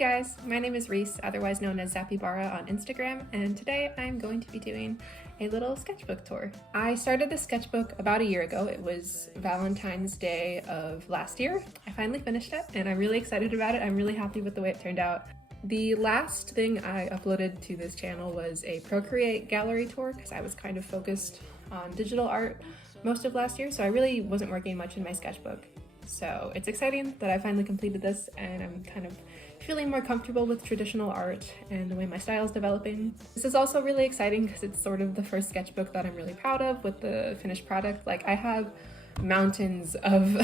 guys, my name is Reese, otherwise known as Zappybara on Instagram, and today I'm going to be doing a little sketchbook tour. I started this sketchbook about a year ago. It was Valentine's Day of last year. I finally finished it and I'm really excited about it. I'm really happy with the way it turned out. The last thing I uploaded to this channel was a Procreate gallery tour because I was kind of focused on digital art most of last year, so I really wasn't working much in my sketchbook. So it's exciting that I finally completed this and I'm kind of feeling more comfortable with traditional art and the way my style is developing. This is also really exciting because it's sort of the first sketchbook that I'm really proud of with the finished product. Like, I have mountains of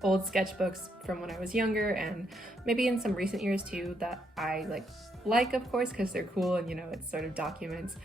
old sketchbooks from when I was younger and maybe in some recent years too that I like of course, because they're cool and it sort of documents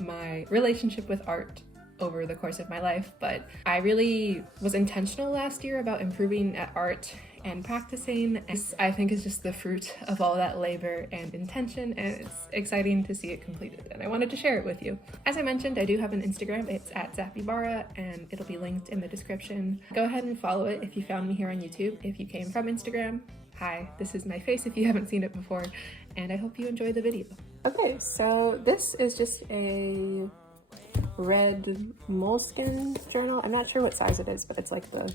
my relationship with art over the course of my life. But I really was intentional last year about improving at art and practicing. This, I think, is just the fruit of all that labor and intention, and it's exciting to see it completed, and I wanted to share it with you. As I mentioned, I do have an Instagram. It's at Zappybara, and it'll be linked in the description. Go ahead and follow it if you found me here on YouTube. If you came from Instagram, hi, this is my face if you haven't seen it before, and I hope you enjoy the video. Okay, so this is just a red moleskin journal. I'm not sure what size it is, but it's like the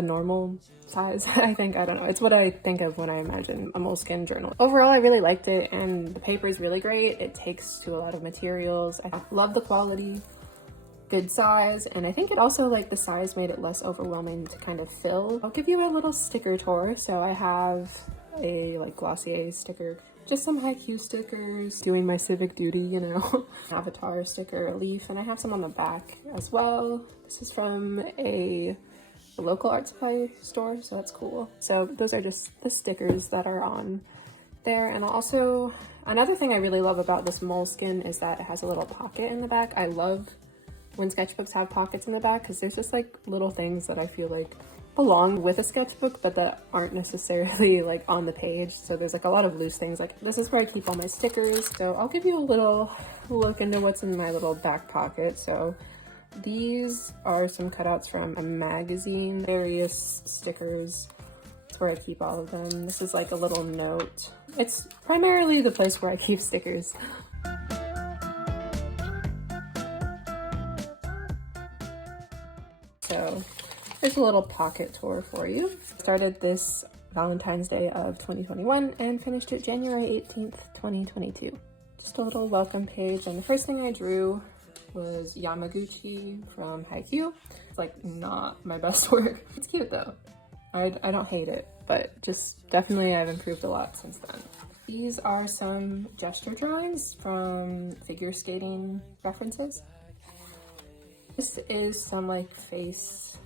normal size, I think. I don't know. It's what I think of when I imagine a moleskin journal. Overall, I really liked it, and the paper is really great. It takes to a lot of materials. I love the quality, good size, and I think it also, the size made it less overwhelming to kind of fill. I'll give you a little sticker tour. So I have a Glossier sticker, just some haiku stickers, doing my civic duty, avatar sticker, a leaf, and I have some on the back as well. This is from a local art supply store, so that's cool. So those are just the stickers that are on there. And also, another thing I really love about this moleskin is that it has a little pocket in the back. I love when sketchbooks have pockets in the back because there's just little things that I feel belong with a sketchbook but that aren't necessarily on the page. So there's a lot of loose things. This is where I keep all my stickers. So I'll give you a little look into what's in my little back pocket. So these are some cutouts from a magazine, various stickers. That's where I keep all of them. This is a little note. It's primarily the place where I keep stickers. So there's a little pocket tour for you. Started this Valentine's Day of 2021 and finished it January 18th, 2022. Just a little welcome page, and the first thing I drew was Yamaguchi from Haikyuu. It's not my best work. It's cute though. I don't hate it, but just definitely I've improved a lot since then. These are some gesture drawings from figure skating references. This is some face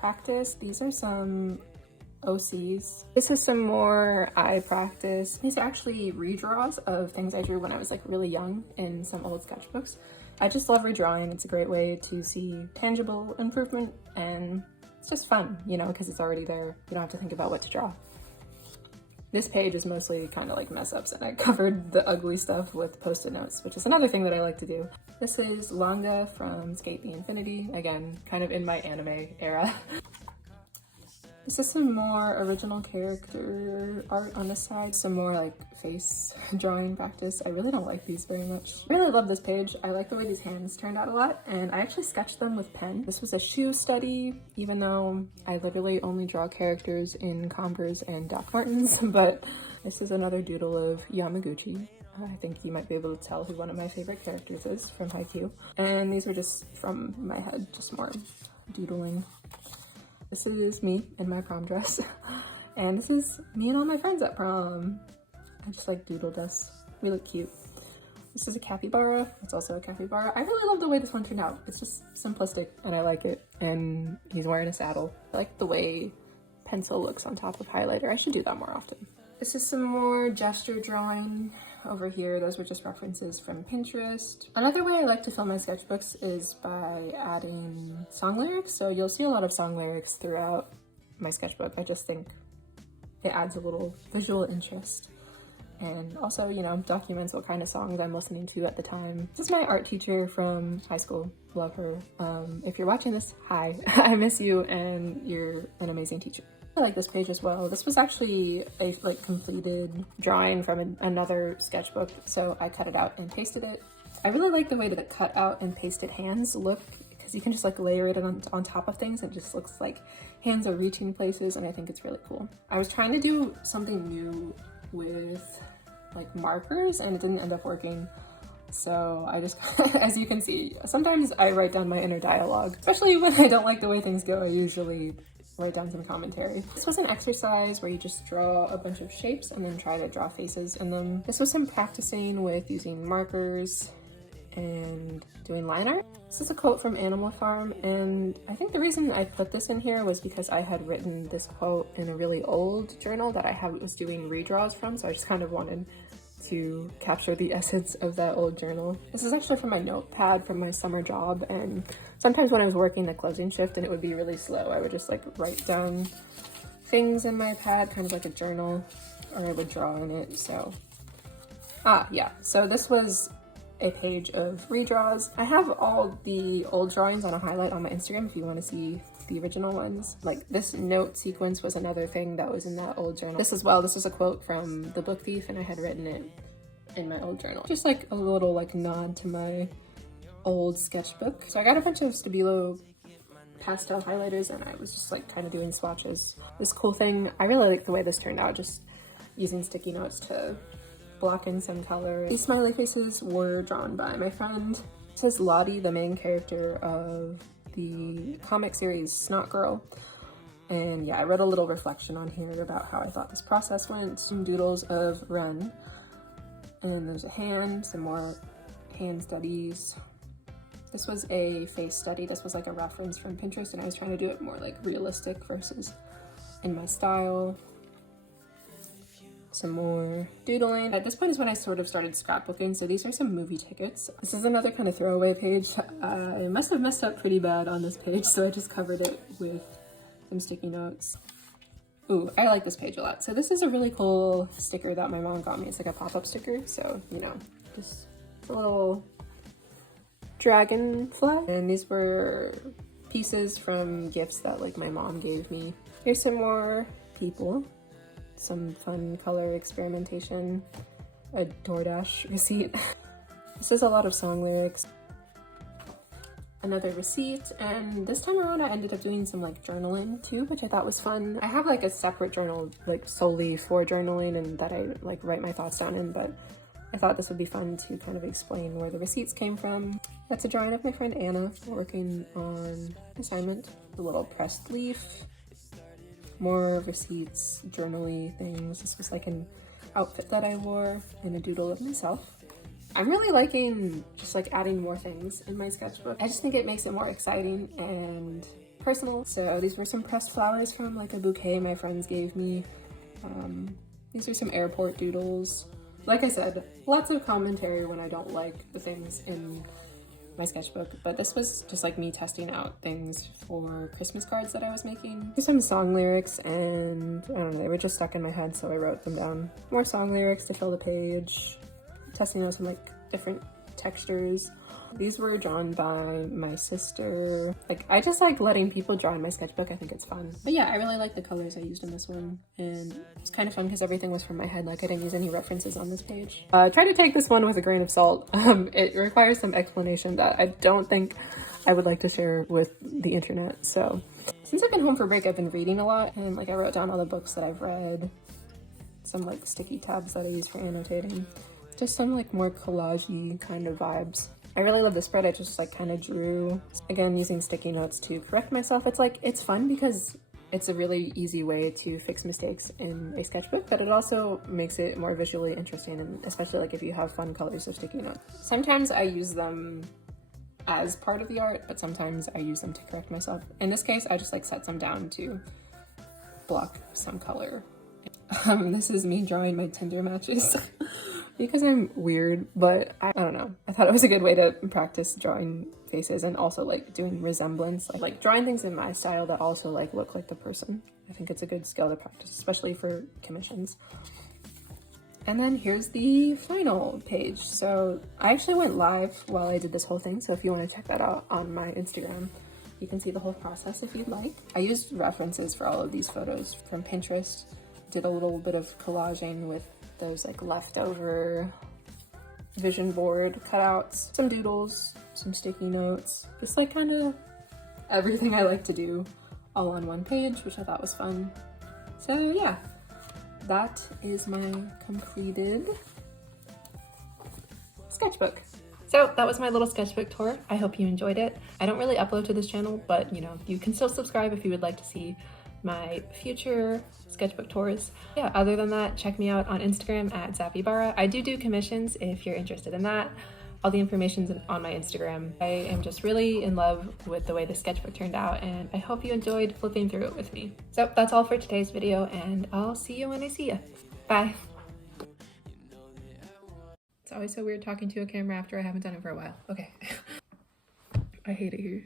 practice. These are some OCs. This is some more eye practice. These are actually redraws of things I drew when I was really young in some old sketchbooks. I just love redrawing. It's a great way to see tangible improvement, and it's just fun, because it's already there. You don't have to think about what to draw. This page is mostly kind of mess ups, and I covered the ugly stuff with post-it notes, which is another thing that I like to do. This is Langa from Skate the Infinity. Again, kind of in my anime era. This is some more original character art on the side, some more face drawing practice. I really don't like these very much. I really love this page. I like the way these hands turned out a lot, and I actually sketched them with pen. This was a shoe study, even though I literally only draw characters in Converse and Doc Martens, but this is another doodle of Yamaguchi. I think you might be able to tell who one of my favorite characters is from Haikyuu. And these are just from my head, just more doodling. This is me in my prom dress, and this is me and all my friends at prom. I just doodled us. We look cute. This is a capybara. It's also a capybara. I really love the way this one turned out. It's just simplistic, and I like it. And he's wearing a saddle. I like the way pencil looks on top of highlighter. I should do that more often. This is some more gesture drawing over here. Those were just references from Pinterest. Another way I like to fill my sketchbooks is by adding song lyrics. So you'll see a lot of song lyrics throughout my sketchbook. I just think it adds a little visual interest. And also, documents what kind of songs I'm listening to at the time. This is my art teacher from high school. Love her. If you're watching this, hi. I miss you, and you're an amazing teacher. I like this page as well. This was actually a completed drawing from another sketchbook, so I cut it out and pasted it. I really like the way that the cut out and pasted hands look, because you can just like layer it on top of things and it just looks like hands are reaching places, and I think it's really cool. I was trying to do something new with like markers and it didn't end up working. So I just, as you can see, sometimes I write down my inner dialogue, especially when I don't like the way things go. I usually write down some commentary. This was an exercise where you just draw a bunch of shapes and then try to draw faces in them. This was some practicing with using markers and doing line art. This is a quote from Animal Farm, and I think the reason I put this in here was because I had written this quote in a really old journal that I was doing redraws from, so I just kind of wanted to capture the essence of that old journal. This is actually from my notepad from my summer job, and sometimes when I was working the closing shift and it would be really slow, I would just like write down things in my pad, kind of like a journal, or I would draw in it. So yeah, so this was a page of redraws. I have all the old drawings on a highlight on my Instagram if you want to see the original ones. Like this note sequence was another thing that was in that old journal. This as well, this is a quote from The Book Thief, and I had written it in my old journal. Just like a little like nod to my old sketchbook. So I got a bunch of Stabilo pastel highlighters and I was just like kind of doing swatches. This cool thing, I really like the way this turned out, just using sticky notes to block in some color. These smiley faces were drawn by my friend. This is Lottie, the main character of the comic series Snot Girl. And yeah, I wrote a little reflection on here about how I thought this process went. Some doodles of Ren. And there's a hand, some more hand studies. This was a face study. This was like a reference from Pinterest, and I was trying to do it more like realistic versus in my style. Some more doodling. At this point is when I sort of started scrapbooking, so these are some movie tickets. This is another kind of throwaway page. I must have messed up pretty bad on this page, so I just covered it with some sticky notes. Ooh, I like this page a lot. So this is a really cool sticker that my mom got me. It's like a pop-up sticker, so, you know, just a little dragonfly. And these were pieces from gifts that like my mom gave me. Here's some more people. Some fun color experimentation, a DoorDash receipt. This is a lot of song lyrics. Another receipt, and this time around I ended up doing some like journaling too, which I thought was fun. I have like a separate journal like solely for journaling and that I like write my thoughts down in, but I thought this would be fun to kind of explain where the receipts came from. That's a drawing of my friend Anna working on assignment. A little pressed leaf. More receipts, journaly things. This was like an outfit that I wore and a doodle of myself. I'm really liking just like adding more things in my sketchbook. I just think it makes it more exciting and personal. So these were some pressed flowers from like a bouquet my friends gave me. These are some airport doodles. Like I said, lots of commentary when I don't like the things in my sketchbook, but this was just like me testing out things for Christmas cards that I was making. Here's some song lyrics, and I don't know, they were just stuck in my head, so I wrote them down. More song lyrics to fill the page, testing out some like different textures. These were drawn by my sister. Like, I just like letting people draw in my sketchbook. I think it's fun. But yeah, I really like the colors I used in this one, and it was kind of fun because everything was from my head. Like, I didn't use any references on this page. Try to take this one with a grain of salt. It requires some explanation that I don't think I would like to share with the internet. So since I've been home for break, I've been reading a lot, and like I wrote down all the books that I've read, some like sticky tabs that I use for annotating, just some like more collage-y kind of vibes. I really love this spread. I just like kind of drew, again, using sticky notes to correct myself. It's like, it's fun because it's a really easy way to fix mistakes in a sketchbook, but it also makes it more visually interesting, and especially like if you have fun colors of sticky notes. Sometimes I use them as part of the art, but sometimes I use them to correct myself. In this case, I just like set some down to block some color. This is me drawing my Tinder matches. Because I'm weird, but I don't know. I thought it was a good way to practice drawing faces and also like doing resemblance, like drawing things in my style that also like look like the person. I think it's a good skill to practice, especially for commissions. And then here's the final page. So I actually went live while I did this whole thing, so if you want to check that out on my Instagram, You can see the whole process if you'd like. I used references for all of these photos from Pinterest. Did a little bit of collaging with those like leftover vision board cutouts, some doodles, some sticky notes, just like kind of everything I like to do all on one page, which I thought was fun. So yeah, that is my completed sketchbook. So that was my little sketchbook tour. I hope you enjoyed it. I don't really upload to this channel, but you know, you can still subscribe if you would like to see my future sketchbook tours. Yeah, other than that, check me out on Instagram at zappybara. I do commissions if you're interested in that. All the information's on my Instagram. I am just really in love with the way the sketchbook turned out, and I hope you enjoyed flipping through it with me. So that's all for today's video, and I'll see you when I see you. Bye. It's always so weird talking to a camera after I haven't done it for a while. Okay. I hate it here.